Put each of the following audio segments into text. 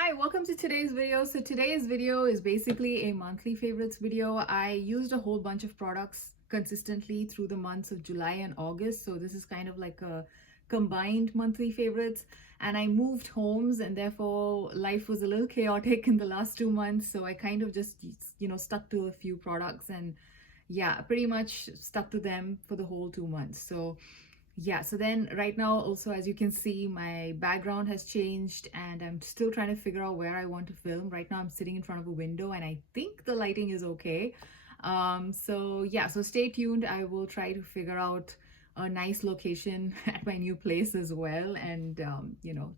Hi, welcome to today's video. So today's video is basically a monthly favorites video. I used a whole bunch of products consistently through the months of July and August. So this is kind of like a combined monthly favorites. And I moved homes and therefore life was a little chaotic in the last 2 months. So I kind of just, stuck to a few products and yeah, pretty much stuck to them for the whole 2 months. So yeah, so then right now also, as you can see, my background has changed and I'm still trying to figure out where I want to film. Right now I'm sitting in front of a window and I think the lighting is okay. So yeah, so stay tuned. I will try to figure out a nice location at my new place as well, and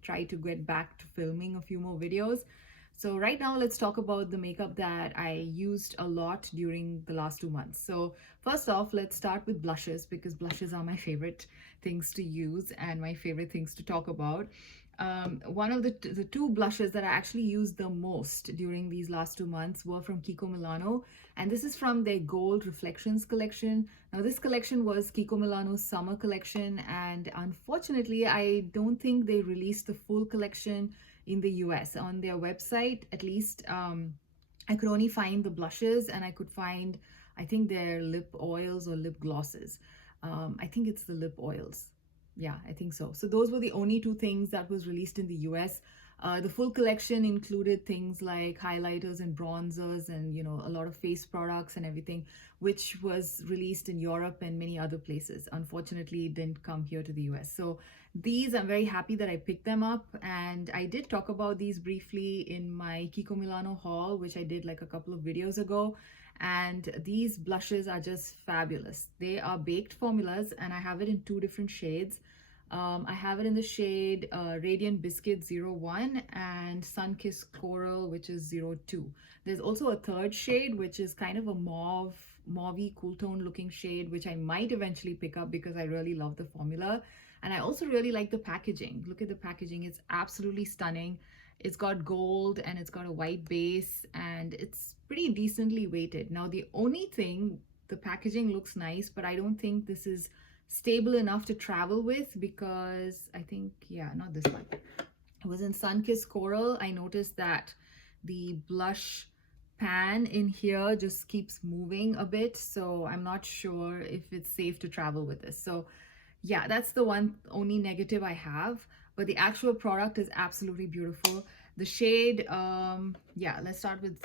try to get back to filming a few more videos. So right now let's talk about the makeup that I used a lot during the last 2 months. So first off, let's start with blushes because blushes are my favorite things to use and my favorite things to talk about. One of the two blushes that I actually used the most during these last 2 months were from Kiko Milano, and this is from their Gold Reflections collection. Now, this collection was Kiko Milano's summer collection, and unfortunately, I don't think they released the full collection in the US. On their website, at least, I could only find the blushes and I could find, I think, their lip oils or lip glosses. I think it's the lip oils. Yeah, I think so. So those were the only two things that was released in the US. The full collection included things like highlighters and bronzers and a lot of face products and everything, which was released in Europe and many other places. Unfortunately, it didn't come here to the US. So these, I'm very happy that I picked them up, and I did talk about these briefly in my Kiko Milano haul, which I did like a couple of videos ago. And these blushes are just fabulous. They are baked formulas and I have it in two different shades. I have it in the shade Radiant Biscuit 01 and Sunkissed Coral, which is 02. There's also a third shade, which is kind of a mauvey cool tone looking shade, which I might eventually pick up because I really love the formula. And I also really like the packaging. Look at the packaging. It's absolutely stunning. It's got gold and it's got a white base and it's pretty decently weighted. Now, the only thing, the packaging looks nice, but I don't think this is stable enough to travel with because I think, yeah, not this one. It was in Sunkissed Coral. I noticed that the blush pan in here just keeps moving a bit. So I'm not sure if it's safe to travel with this. So yeah, that's the one only negative I have, but the actual product is absolutely beautiful. The shade, yeah, let's start with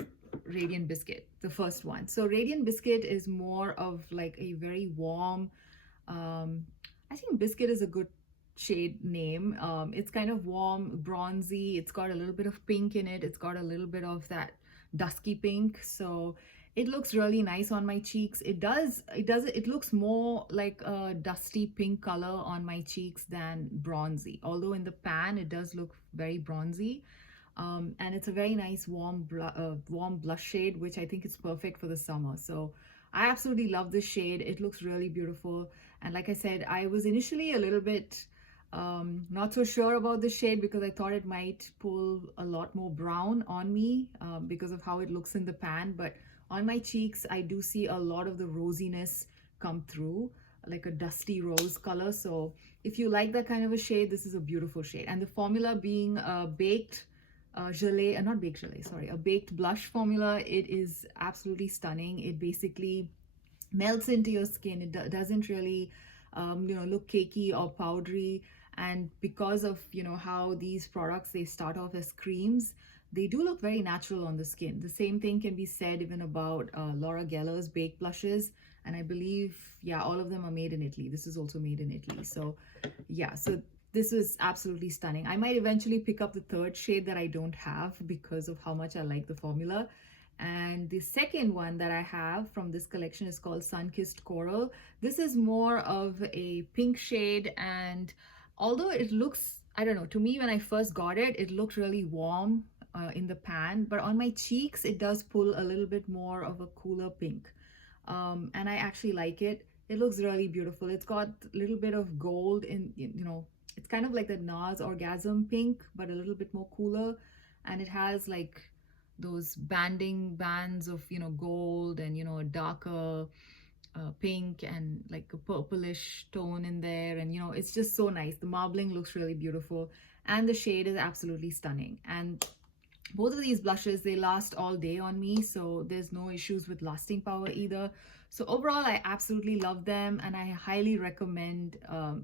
Radiant Biscuit, the first one. So Radiant Biscuit is more of like a very warm, I think Biscuit is a good shade name. It's kind of warm, bronzy. It's got a little bit of pink in it. It's got a little bit of that dusky pink. So it looks really nice on my cheeks. It looks more like a dusty pink color on my cheeks than bronzy. Although in the pan, it does look very bronzy. And it's a very nice warm blush shade, which I think is perfect for the summer. So I absolutely love this shade. It looks really beautiful. And like I said, I was initially a little bit not so sure about the shade because I thought it might pull a lot more brown on me because of how it looks in the pan. But on my cheeks, I do see a lot of the rosiness come through, like a dusty rose color. So if you like that kind of a shade, this is a beautiful shade. And the formula being baked gelée, not baked gelée, sorry, a baked blush formula, it is absolutely stunning. It basically melts into your skin. It doesn't really look cakey or powdery. And because of how these products, they start off as creams, they do look very natural on the skin. The same thing can be said even about Laura Geller's baked blushes, and I believe, yeah, all of them are made in Italy. This is also made in Italy. So yeah, so this was absolutely stunning. I might eventually pick up the third shade that I don't have because of how much I like the formula. And the second one that I have from this collection is called Sunkissed Coral. This is more of a pink shade, and although it looks, I don't know, to me when I first got it, it looked really warm in the pan, but on my cheeks, it does pull a little bit more of a cooler pink. And I actually like it. It looks really beautiful. It's got a little bit of gold it's kind of like the NARS Orgasm pink, but a little bit more cooler. And it has like those bands of gold and a darker pink and like a purplish tone in there, and it's just so nice. The marbling looks really beautiful and the shade is absolutely stunning. And Both of these blushes, they last all day on me, so there's no issues with lasting power either. So overall, I absolutely love them, and I highly recommend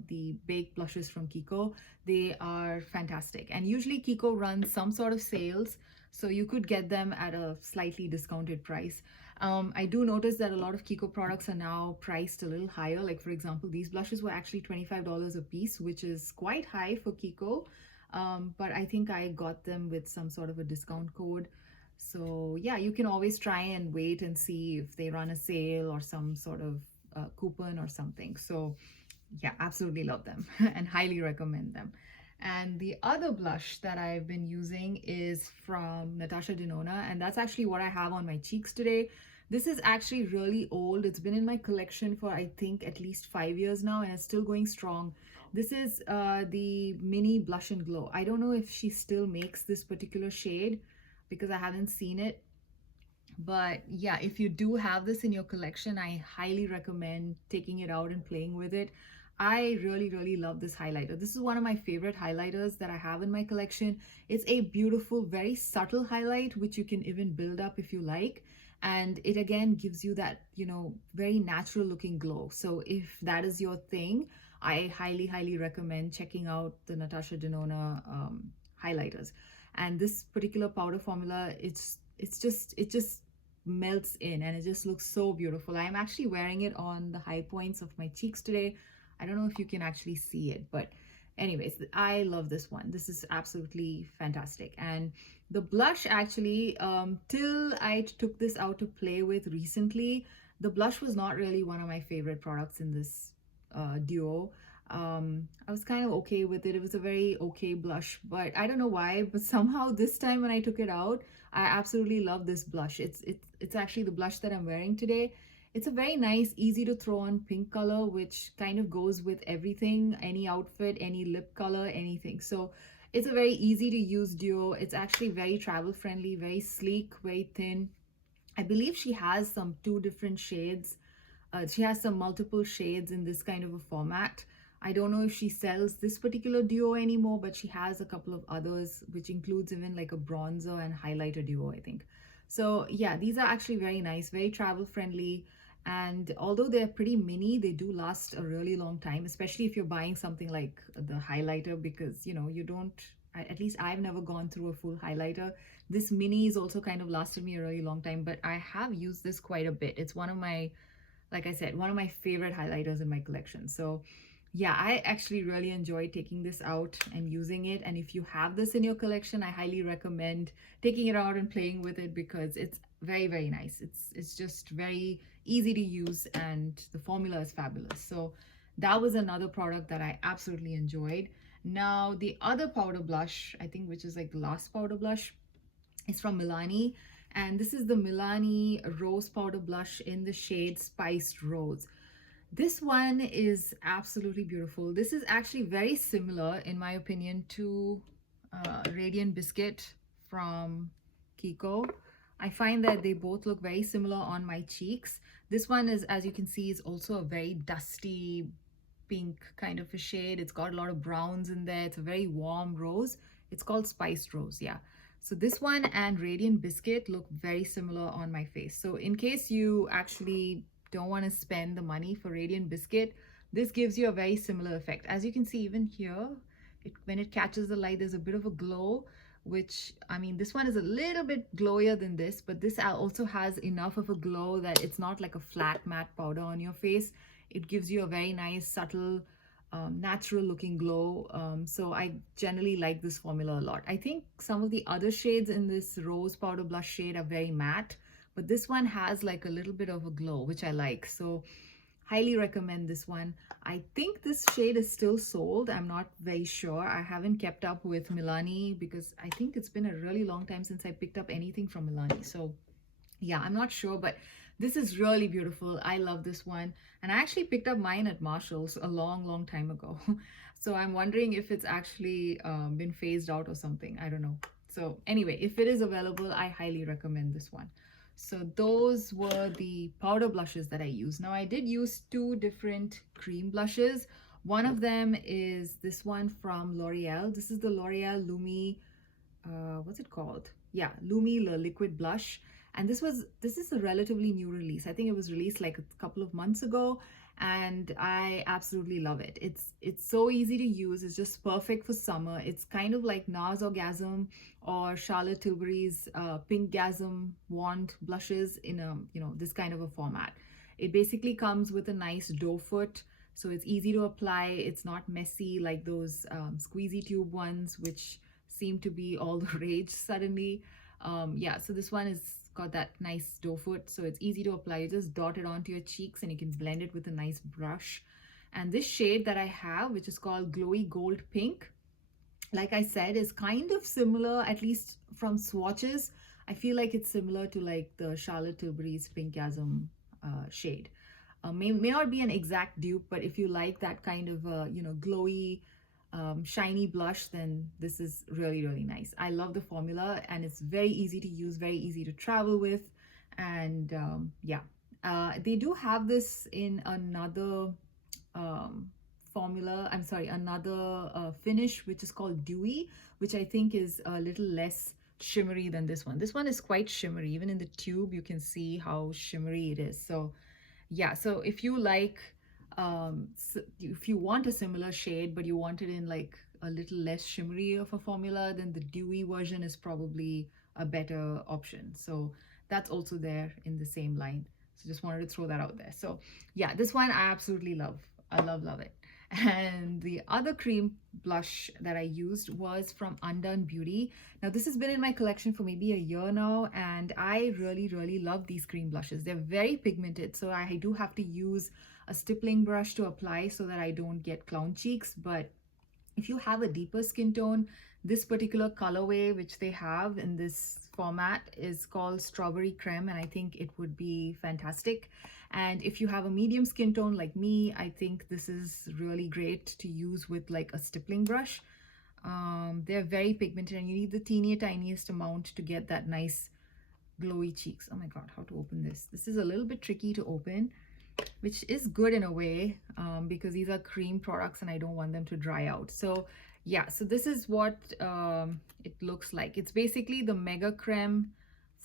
the baked blushes from Kiko. They are fantastic, and usually Kiko runs some sort of sales, so you could get them at a slightly discounted price. I do notice that a lot of Kiko products are now priced a little higher. Like for example, these blushes were actually $25 a piece, which is quite high for Kiko. But I think I got them with some sort of a discount code. So yeah, you can always try and wait and see if they run a sale or some sort of coupon or something. So yeah, absolutely love them and highly recommend them. And the other blush that I've been using is from Natasha Denona, and that's actually what I have on my cheeks today. This is actually really old. It's been in my collection for I think at least 5 years now, and it's still going strong. This is the mini blush and glow. I don't know if she still makes this particular shade because I haven't seen it. But yeah, if you do have this in your collection, I highly recommend taking it out and playing with it. I really, really love this highlighter. This is one of my favorite highlighters that I have in my collection. It's a beautiful, very subtle highlight, which you can even build up if you like. And it again gives you that, very natural looking glow. So if that is your thing, I highly, highly recommend checking out the Natasha Denona highlighters. And this particular powder formula, it just melts in and it just looks so beautiful. I am actually wearing it on the high points of my cheeks today. I don't know if you can actually see it, but anyways, I love this one. This is absolutely fantastic. And the blush actually, till I took this out to play with recently, the blush was not really one of my favorite products in this duo. I was kind of okay with it. It was a very okay blush, but I don't know why, but somehow this time when I took it out, I absolutely love this blush. It's actually the blush that I'm wearing today. It's a very nice, easy to throw on pink color, which kind of goes with everything, any outfit, any lip color, anything. So it's a very easy to use duo. It's actually very travel friendly, very sleek, very thin. I believe she has some two different shades. She has some multiple shades in this kind of a format. I don't know if she sells this particular duo anymore, but she has a couple of others, which includes even like a bronzer and highlighter duo, I think. So yeah, these are actually very nice, very travel friendly. And although they're pretty mini, they do last a really long time, especially if you're buying something like the highlighter, because you don't, at least I've never gone through a full highlighter. This mini is also kind of lasted me a really long time, but I have used this quite a bit. It's one of my, like I said, one of my favorite highlighters in my collection. So yeah, I actually really enjoy taking this out and using it. And if you have this in your collection, I highly recommend taking it out and playing with it because it's very, very nice. It's just very easy to use and the formula is fabulous. So that was another product that I absolutely enjoyed. Now, the other powder blush, I think, which is like the last powder blush, is from Milani. And this is the Milani Rose Powder Blush in the shade Spiced Rose. This one is absolutely beautiful. This is actually very similar, in my opinion, to Radiant Biscuit from Kiko. I find that they both look very similar on my cheeks. This one is, as you can see, is also a very dusty pink kind of a shade. It's got a lot of browns in there. It's a very warm rose. It's called Spiced Rose, yeah. So this one and Radiant Biscuit look very similar on my face. So in case you actually don't want to spend the money for Radiant Biscuit, this gives you a very similar effect. As you can see, even here, when it catches the light, there's a bit of a glow, which, I mean, this one is a little bit glowier than this, but this also has enough of a glow that it's not like a flat matte powder on your face. It gives you a very nice, subtle, natural looking glow. So I generally like this formula a lot. I think some of the other shades in this rose powder blush shade are very matte, but this one has like a little bit of a glow, which I like. So highly recommend this one. I think this shade is still sold. I'm not very sure. I haven't kept up with Milani because I think it's been a really long time since I picked up anything from Milani. So yeah, I'm not sure, but this is really beautiful. I love this one. And I actually picked up mine at Marshall's a long, long time ago. So I'm wondering if it's actually been phased out or something. I don't know. So anyway, if it is available, I highly recommend this one. So those were the powder blushes that I used. Now I did use two different cream blushes. One of them is this one from L'Oreal. This is the L'Oreal Lumi, what's it called? yeah, Lumi Le Liquid Blush. And this is a relatively new release. I think it was released like a couple of months ago, and I absolutely love it. It's so easy to use. It's just perfect for summer. It's kind of like NARS Orgasm or Charlotte Tilbury's Pink Gasm wand blushes in a, this kind of a format. It basically comes with a nice doe foot, so it's easy to apply. It's not messy like those squeezy tube ones, which seem to be all the rage suddenly. Yeah, so this one is got that nice doe foot, so it's easy to apply. You just dot it onto your cheeks and you can blend it with a nice brush. And this shade that I have, which is called Glowy Gold Pink, like I said, is kind of similar, at least from swatches. I feel like it's similar to like the Charlotte Tilbury's Pinkasm shade. May not be an exact dupe, but if you like that kind of glowy, shiny blush, then this is really, really nice. I love the formula, and it's very easy to use, very easy to travel with. And yeah, they do have this in another um, formula, I'm sorry, another finish, which is called Dewy, which I think is a little less shimmery than this one. This one is quite shimmery. Even in the tube, you can see how shimmery it is. So yeah, so if you like, if you want a similar shade, but you want it in like a little less shimmery of a formula, then the Dewy version is probably a better option. So that's also there in the same line. So just wanted to throw that out there. So yeah, this one I absolutely love. I love it. And the other cream blush that I used was from Undone Beauty. Now this has been in my collection for maybe a year now, and I really love these cream blushes. They're very pigmented, so I do have to use a stippling brush to apply so that I don't get clown cheeks. But if you have a deeper skin tone, this particular colorway which they have in this format is called Strawberry Creme, and I think it would be fantastic. And if you have a medium skin tone like me, I think this is really great to use with like a stippling brush. They're very pigmented, and you need the tiniest amount to get that nice glowy cheeks. Oh my god, how to open this? This is a little bit tricky to open, which is good in a way, because these are cream products and I don't want them to dry out. So yeah, so this is what it looks like. It's basically the Mega Creme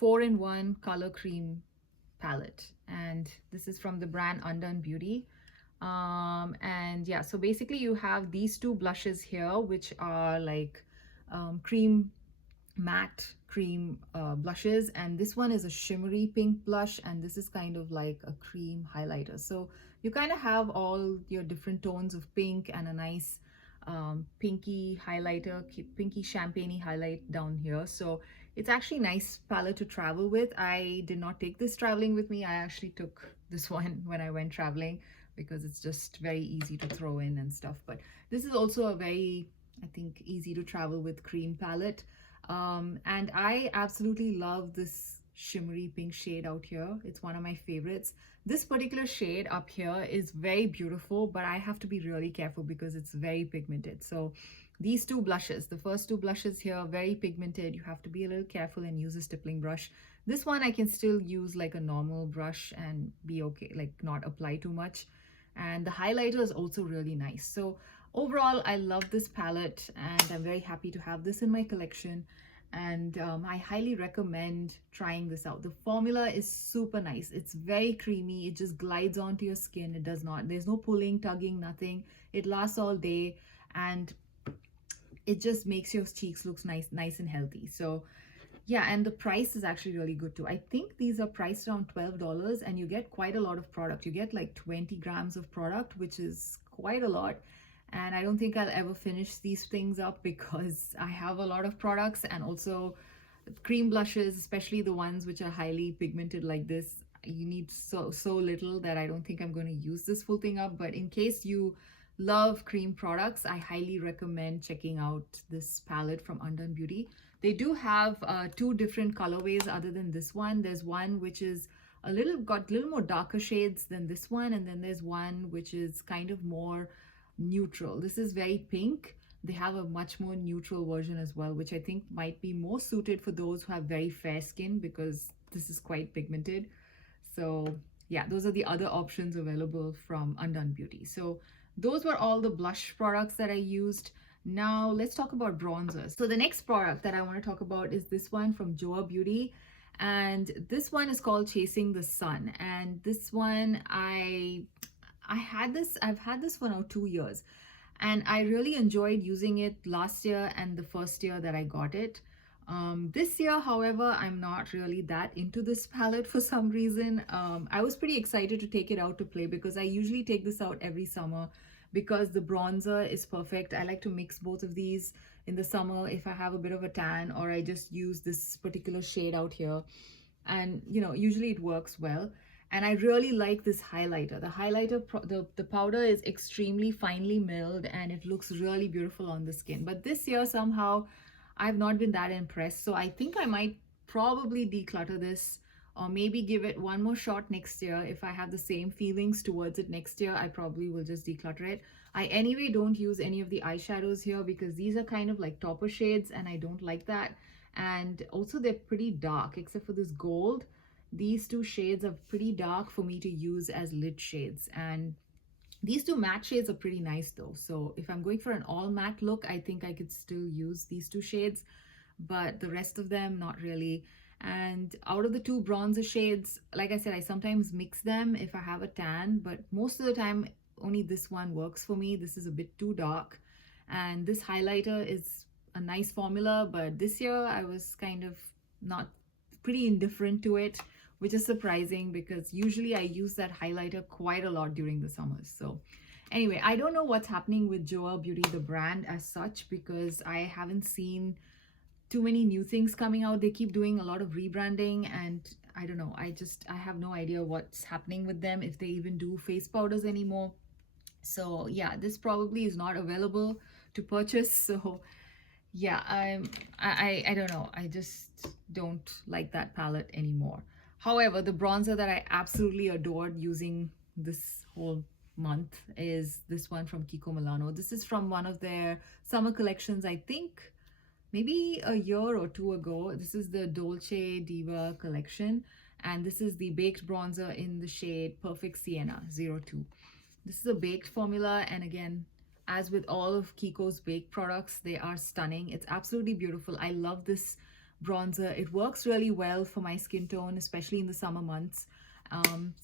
4-in-1 color cream palette, and this is from the brand Undone Beauty. And yeah, so basically you have these two blushes here, which are like cream matte cream blushes, and this one is a shimmery pink blush, and this is kind of like a cream highlighter. So you kind of have all your different tones of pink and a nice pinky highlighter, pinky champagne highlight down here. So it's actually nice palette to travel with. I did not take this traveling with me. I actually took this one when I went traveling because it's just very easy to throw in and stuff. But this is also a very, I think, easy to travel with cream palette. And I absolutely love this shimmery pink shade out here. It's one of my favorites. This particular shade up here is very beautiful, but I have to be really careful because it's very pigmented. So these two blushes, the first two blushes here, are very pigmented. You have to be a little careful and use a stippling brush. This one I can still use like a normal brush and be okay, like not apply too much. And the highlighter is also really nice. So overall, I love this palette, and I'm very happy to have this in my collection. And I highly recommend trying this out. The formula is super nice. It's very creamy. It just glides onto your skin. It does not, there's no pulling, tugging, nothing. It lasts all day, and it just makes your cheeks look nice and healthy. So yeah, and the price is actually really good too. I think these are priced around $12, and you get quite a lot of product. You get like 20 grams of product, which is quite a lot. And I don't think I'll ever finish these things up because I have a lot of products, and also cream blushes, especially the ones which are highly pigmented like this, you need so little that I don't think I'm going to use this full thing up. But in case you love cream products, I highly recommend checking out this palette from Undone Beauty. They do have two different colorways other than this one. There's one which is got a little more darker shades than this one, and then there's one which is kind of more neutral. This is very pink. They have a much more neutral version as well, which I think might be more suited for those who have very fair skin, because this is quite pigmented. So yeah, those are the other options available from Undone Beauty. So those were all the blush products that I used. Now let's talk about bronzers. So the next product that I want to talk about is this one from Joa Beauty, and this one is called Chasing the Sun. And this one I've had this for now 2 years, and I really enjoyed using it last year and the first year that I got it. This year, however, I'm not really that into this palette for some reason. I was pretty excited to take it out to play because I usually take this out every summer because the bronzer is perfect. I like to mix both of these in the summer if I have a bit of a tan, or I just use this particular shade out here. And usually it works well. And I really like this highlighter. The highlighter, the powder is extremely finely milled and it looks really beautiful on the skin. But this year somehow I've not been that impressed. So I think I might probably declutter this, or maybe give it one more shot next year. If I have the same feelings towards it next year, I probably will just declutter it. I anyway don't use any of the eyeshadows here because these are kind of like topper shades and I don't like that. And also they're pretty dark except for this gold. These two shades are pretty dark for me to use as lid shades, and these two matte shades are pretty nice though. So if I'm going for an all matte look, I think I could still use these two shades, but the rest of them not really. And out of the two bronzer shades, like I said, I sometimes mix them if I have a tan, but most of the time only this one works for me. This is a bit too dark, and this highlighter is a nice formula, but this year I was kind of not pretty indifferent to it, which is surprising because usually I use that highlighter quite a lot during the summers. So anyway, I don't know what's happening with Joa Beauty, the brand as such, because I haven't seen too many new things coming out. They keep doing a lot of rebranding, and I don't know, I have no idea what's happening with them, if they even do face powders anymore. So yeah, this probably is not available to purchase. So yeah, I don't know, I just don't like that palette anymore. However, the bronzer that I absolutely adored using this whole month is this one from Kiko Milano. This is from one of their summer collections, I think maybe a year or two ago. This is the Dolce Diva collection, and this is the baked bronzer in the shade Perfect Sienna 02. This is a baked formula, and again, as with all of Kiko's baked products, they are stunning. It's absolutely beautiful. I love this bronzer. It works really well for my skin tone, especially in the summer months.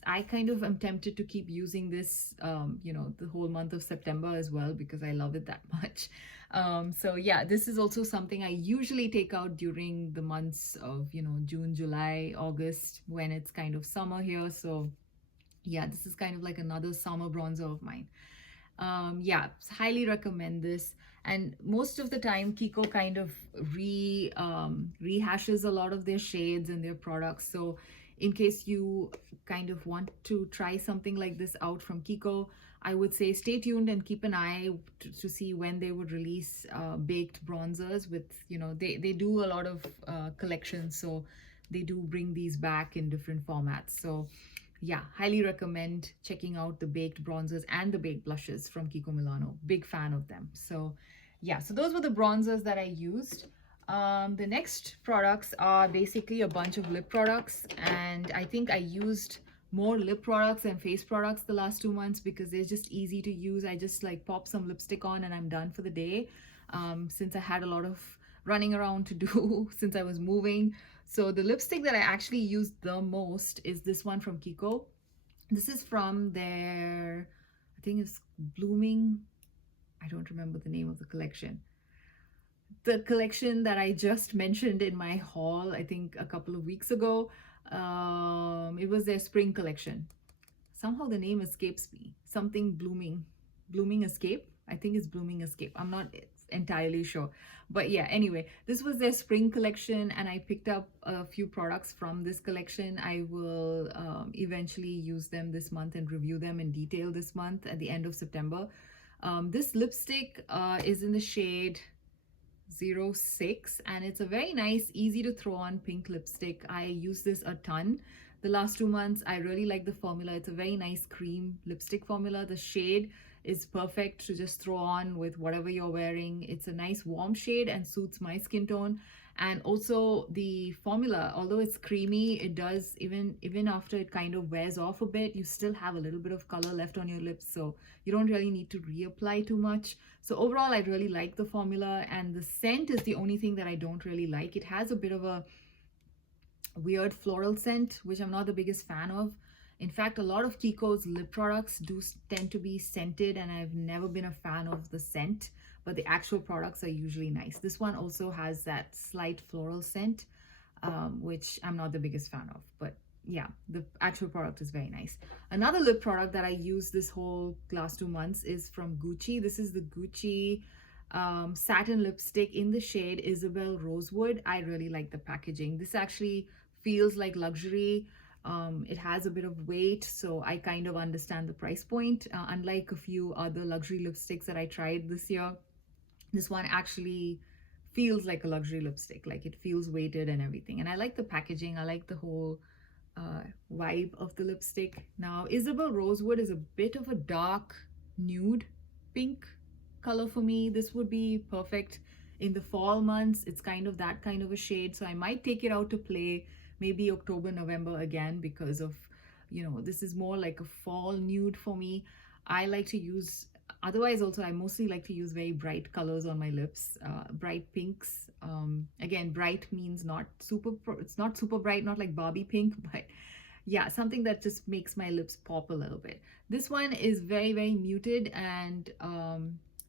I kind of am tempted to keep using this, the whole month of September as well, because I love it that much. So yeah, this is also something I usually take out during the months of, June, July, August, when it's kind of summer here. So yeah, this is kind of like another summer bronzer of mine. Yeah, highly recommend this. And most of the time Kiko kind of rehashes a lot of their shades and their products. So in case you kind of want to try something like this out from Kiko, I would say stay tuned and keep an eye to see when they would release baked bronzers with, they do a lot of collections, so they do bring these back in different formats. So yeah, highly recommend checking out the baked bronzers and the baked blushes from Kiko Milano. Big fan of them. So yeah, so those were the bronzers that I used. The next products are basically a bunch of lip products, and I think I used more lip products than face products the last 2 months because they're just easy to use. I just like pop some lipstick on and I'm done for the day, since I had a lot of running around to do since I was moving. So the lipstick that I actually used the most is this one from Kiko. This is from their, I think it's Blooming, I don't remember the name of the collection. The collection that I just mentioned in my haul, I think a couple of weeks ago, it was their spring collection. Somehow the name escapes me. Something Blooming Escape. I think it's Blooming Escape. I'm not entirely sure, but yeah, anyway, this was their spring collection and I picked up a few products from this collection. I will eventually use them this month and review them in detail this month at the end of September. This lipstick is in the shade 06, and it's a very nice, easy to throw on pink lipstick. I use this a ton the last 2 months. I really like the formula. It's a very nice cream lipstick formula. The shade is perfect to just throw on with whatever you're wearing. It's a nice warm shade and suits my skin tone. And also the formula, although it's creamy, it does, even after it kind of wears off a bit, you still have a little bit of color left on your lips, so you don't really need to reapply too much. So overall, I really like the formula, and the scent is the only thing that I don't really like. It has a bit of a weird floral scent, which I'm not the biggest fan of. In fact, a lot of Kiko's lip products do tend to be scented, and I've never been a fan of the scent, but the actual products are usually nice. This one also has that slight floral scent, which I'm not the biggest fan of, but yeah, the actual product is very nice. Another lip product that I use this whole last 2 months is from Gucci. This is the Gucci satin lipstick in the shade Isabel Rosewood. I really like the packaging. This actually feels like luxury. It has a bit of weight, so I kind of understand the price point. Unlike a few other luxury lipsticks that I tried this year, this one actually feels like a luxury lipstick. Like, it feels weighted and everything. And I like the packaging. I like the whole vibe of the lipstick. Now, Isabel Rosewood is a bit of a dark nude pink color for me. This would be perfect in the fall months. It's kind of that kind of a shade, so I might take it out to play maybe October, November again, because of, this is more like a fall nude for me. I like to use, otherwise also I mostly like to use very bright colors on my lips, bright pinks. Again, bright means not super, it's not super bright, not like Barbie pink, but yeah, something that just makes my lips pop a little bit. This one is very, very muted, and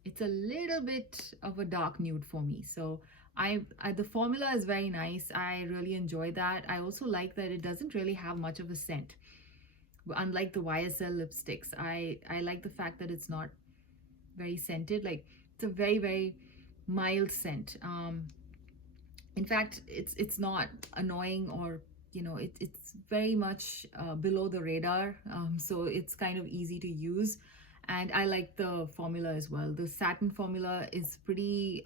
it's a little bit of a dark nude for me. So the formula is very nice. I really enjoy that. I also like that it doesn't really have much of a scent. Unlike the YSL lipsticks, I like the fact that it's not very scented. Like, it's a very, very mild scent. In fact, it's not annoying, or it's very much below the radar. So it's kind of easy to use. And I like the formula as well. The satin formula is pretty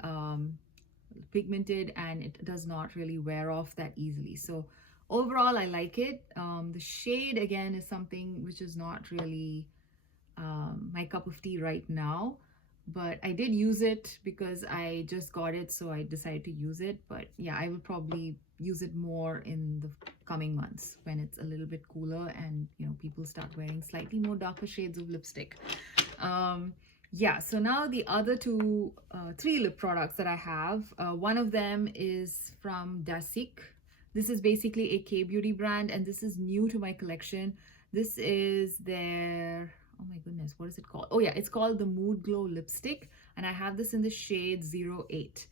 pigmented, and it does not really wear off that easily. So overall, I like it. The shade, again, is something which is not really my cup of tea right now, but I did use it because I just got it, so I decided to use it. But yeah, I will probably use it more in the coming months when it's a little bit cooler and people start wearing slightly more darker shades of lipstick. Yeah, so now the other three lip products that I have, one of them is from Dasik. This is basically a K-beauty brand, and this is new to my collection. This is their, oh my goodness, what is it called? Oh yeah, it's called the Mood Glow lipstick, and I have this in the shade 08.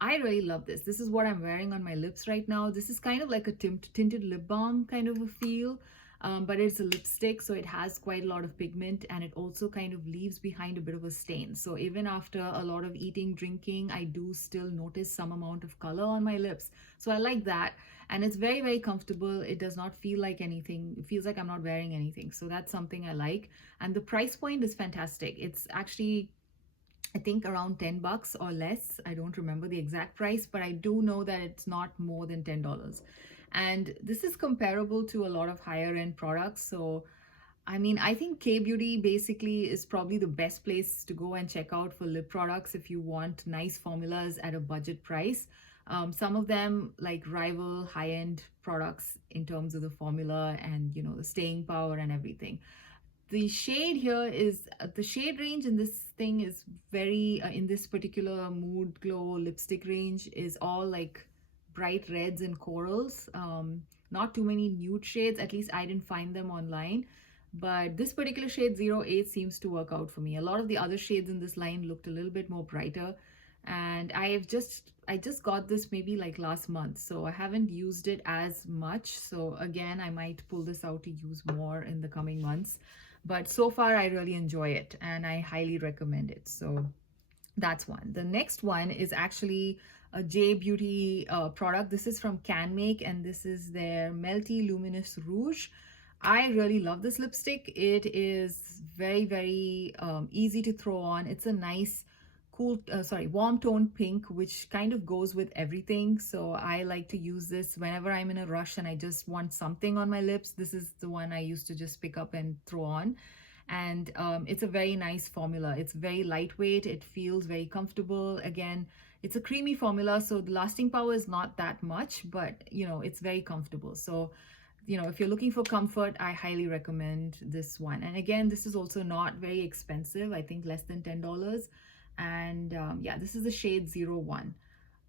I really love this. This is what I'm wearing on my lips right now. This is kind of like a tinted lip balm kind of a feel. But it's a lipstick, so it has quite a lot of pigment, and it also kind of leaves behind a bit of a stain. So even after a lot of eating, drinking, I do still notice some amount of color on my lips. So I like that. And it's very, very comfortable. It does not feel like anything. It feels like I'm not wearing anything. So that's something I like. And the price point is fantastic. It's actually, I think, around $10 or less. I don't remember the exact price, but I do know that it's not more than $10. And this is comparable to a lot of higher end products. So I mean, I think K-beauty basically is probably the best place to go and check out for lip products if you want nice formulas at a budget price. Some of them like rival high-end products in terms of the formula and the staying power and everything. The shade here is the shade range in this thing is very in this particular Mood Glow lipstick range is all like bright reds and corals. Not too many nude shades, at least I didn't find them online, but this particular shade 08 seems to work out for me. A lot of the other shades in this line looked a little bit more brighter, and I just got this maybe like last month, so I haven't used it as much. So again, I might pull this out to use more in the coming months, but so far I really enjoy it and I highly recommend it. So that's one. The next one is actually a J Beauty product. This is from CanMake, and this is their Melty Luminous Rouge. I really love this lipstick. It is very, very easy to throw on. It's a nice, cool, warm toned pink, which kind of goes with everything. So I like to use this whenever I'm in a rush and I just want something on my lips. This is the one I used to just pick up and throw on. and it's a very nice formula. It's very lightweight, it feels very comfortable. Again, it's a creamy formula, so the lasting power is not that much, but you know, it's very comfortable. So you know, if you're looking for comfort, I highly recommend this one. And again, this is also not very expensive, I think less than $10. And yeah, this is the shade 01.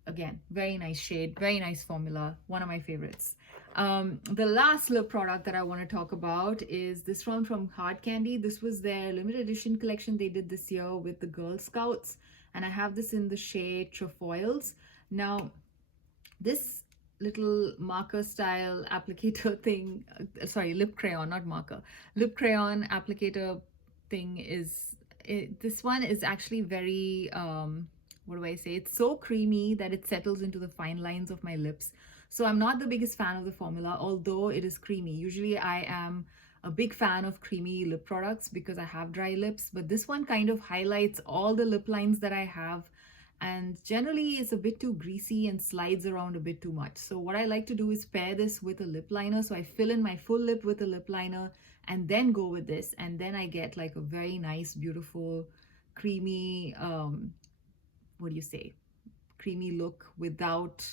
Again, very nice shade, very nice formula, one of my favorites. The last lip product that I want to talk about is this one from Hard Candy. This was their limited edition collection they did this year with the Girl Scouts, and I have this in the shade Trefoils. Now, this little marker style applicator thing, sorry, lip crayon, not marker, lip crayon applicator thing this one is actually very, what do I say? It's so creamy that it settles into the fine lines of my lips. So I'm not the biggest fan of the formula, although it is creamy. Usually I am a big fan of creamy lip products because I have dry lips, but this one kind of highlights all the lip lines that I have, and generally it's a bit too greasy and slides around a bit too much. So what I like to do is pair this with a lip liner. So I fill in my full lip with a lip liner and then go with this, and then I get like a very nice, beautiful, creamy, what do you say, creamy look without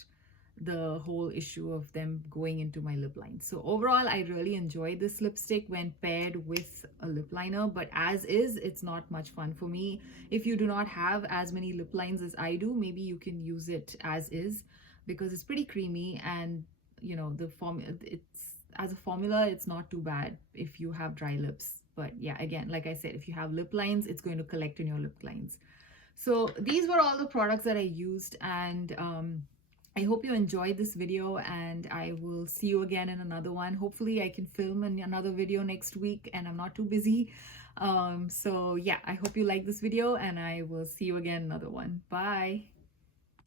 the whole issue of them going into my lip line. So overall, I really enjoy this lipstick when paired with a lip liner, but as is, it's not much fun for me. If you do not have as many lip lines as I do, maybe you can use it as is because it's pretty creamy, and you know, it's as a formula, it's not too bad if you have dry lips. But yeah, again, like I said, if you have lip lines, it's going to collect in your lip lines. So these were all the products that I used, and I hope you enjoyed this video, and I will see you again in another one. Hopefully I can film another video next week and I'm not too busy. So yeah, I hope you like this video, and I will see you again in another one. Bye.